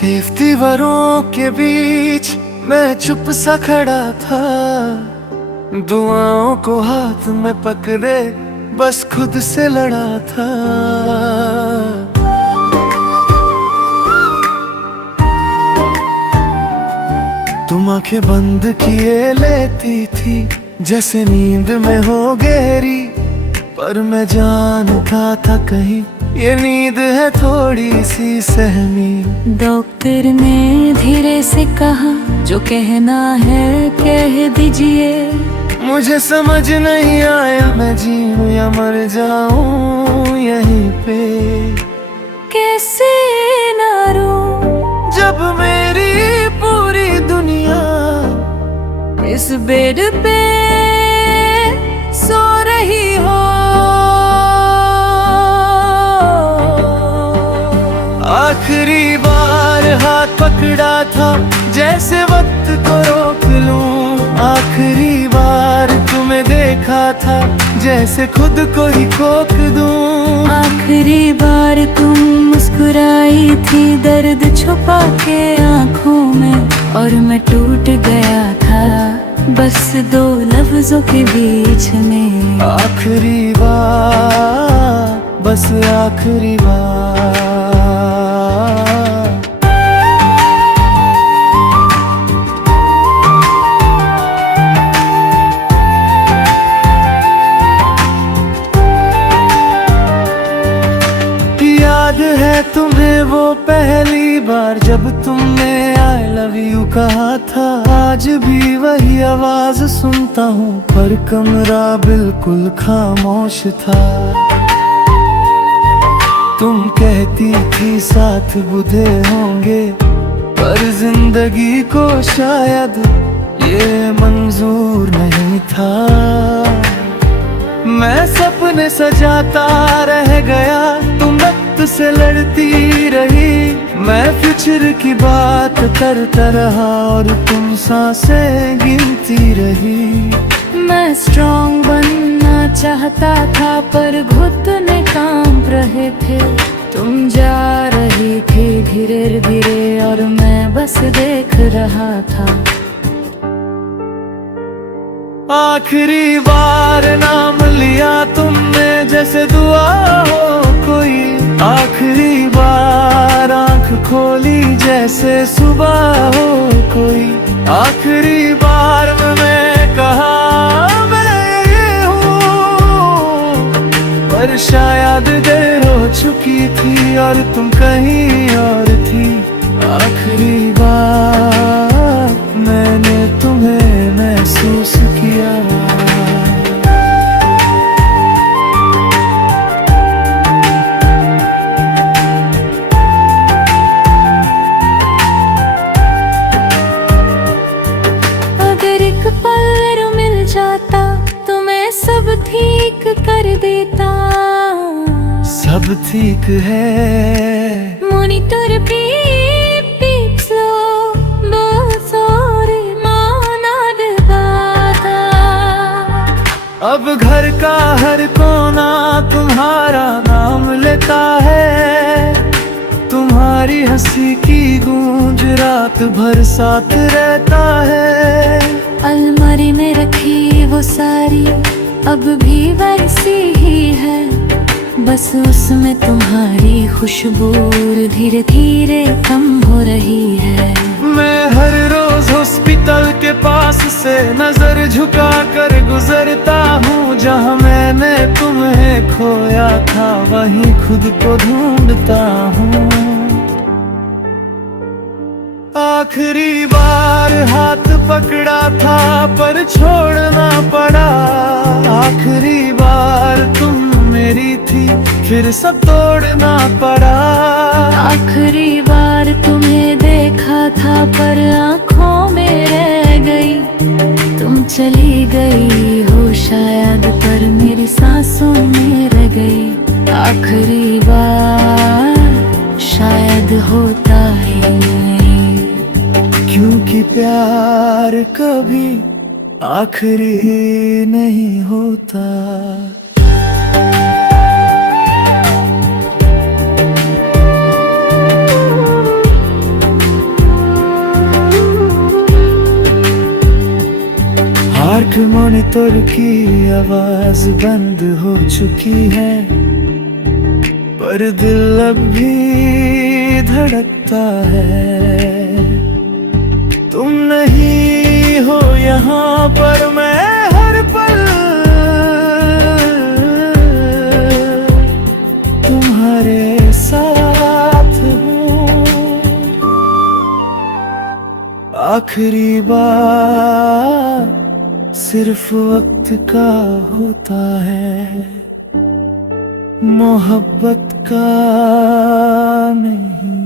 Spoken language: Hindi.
सेफ्टीवरों के बीच मैं चुप सा खड़ा था, दुआओं को हाथ में पकड़े बस खुद से लड़ा था। तुम आंखें बंद किए लेती थी जैसे नींद में हो गहरी, पर मैं जानता था कहीं ये नींद है थोड़ी सी सहमी। डॉक्टर ने धीरे से कहा जो कहना है कह दीजिए। मुझे समझ नहीं आया मैं जीऊं या मर जाऊं यहीं पे। कैसे ना रो जब मेरी पूरी दुनिया इस बेड पे सो रही हो। आखिरी बार हाथ पकड़ा था जैसे वक्त को रोक लूं, आखिरी बार तुम्हें देखा था जैसे खुद को ही कोक दूं। आखिरी बार तुम मुस्कुराई थी दर्द छुपा के आँखों में, और मैं टूट गया था बस दो लफ्जों के बीच में। आखिरी बार बस आखिरी बार। याद है तुम्हें वो पहली बार जब तुमने आई लव यू कहा था? आज भी वही आवाज सुनता हूँ पर कमरा बिल्कुल खामोश था। तुम कहती थी साथ बुझे होंगे पर जिंदगी को शायद ये मंजूर नहीं था। मैं सपने सजाता रह गया, तुम वक्त से लड़ती रही। मैं फ्यूचर की बात करता रहा और तुम सांसें गिनती रही। मैं स्ट्रॉन्ग बनना चाहता था पर घुटने कांप रहे थे। तुम जा रही थी धीरे धीरे और मैं बस देख रहा था। आखिरी बार नाम लिया तुमने जैसे दुआ हो कोई, आखिरी बार आंख खोली जैसे सुबह हो कोई। आखिरी बार मैं कहा मैं ये हूँ, पर शायद देर हो चुकी थी और तुम कहीं और थी। आखिरी बार मैंने तुम्हें महसूस किया। अगर एक पल मिल जाता तो मैं सब ठीक कर देता। सब ठीक है मॉनिटर पे अब घर का हर कोना तुम्हारा नाम लेता है। तुम्हारी हंसी की गूंज रात भर साथ रहता है। अलमारी में रखी वो सारी अब भी वैसी ही है, बस उसमें तुम्हारी खुशबू धीरे धीरे कम हो रही है। मैं हर रोज हॉस्पिटल के पास से नजर झुका कर गुजरता हूँ, जहाँ मैंने तुम्हें खोया था वहीं खुद को ढूंढता हूँ। आखिरी बार हाथ पकड़ा था पर छोड़ना पड़ा। आखिरी बार तुम मेरी थी फिर सब तोड़ना पड़ा। आखिरी बार तुम्हें देखा था पर आँखों में रह गई। तुम चली गई हो शायद पर मेरी सांसों में रह गई। आखिरी बार शायद होता ही नहीं, क्योंकि प्यार कभी आखिरी नहीं होता। एक मॉनिटर की आवाज बंद हो चुकी है, पर दिल अब भी धड़कता है। तुम नहीं हो यहाँ पर मैं हर पल तुम्हारे साथ हूँ। आखिरी बार सिर्फ वक्त का होता है, मोहब्बत का नहीं।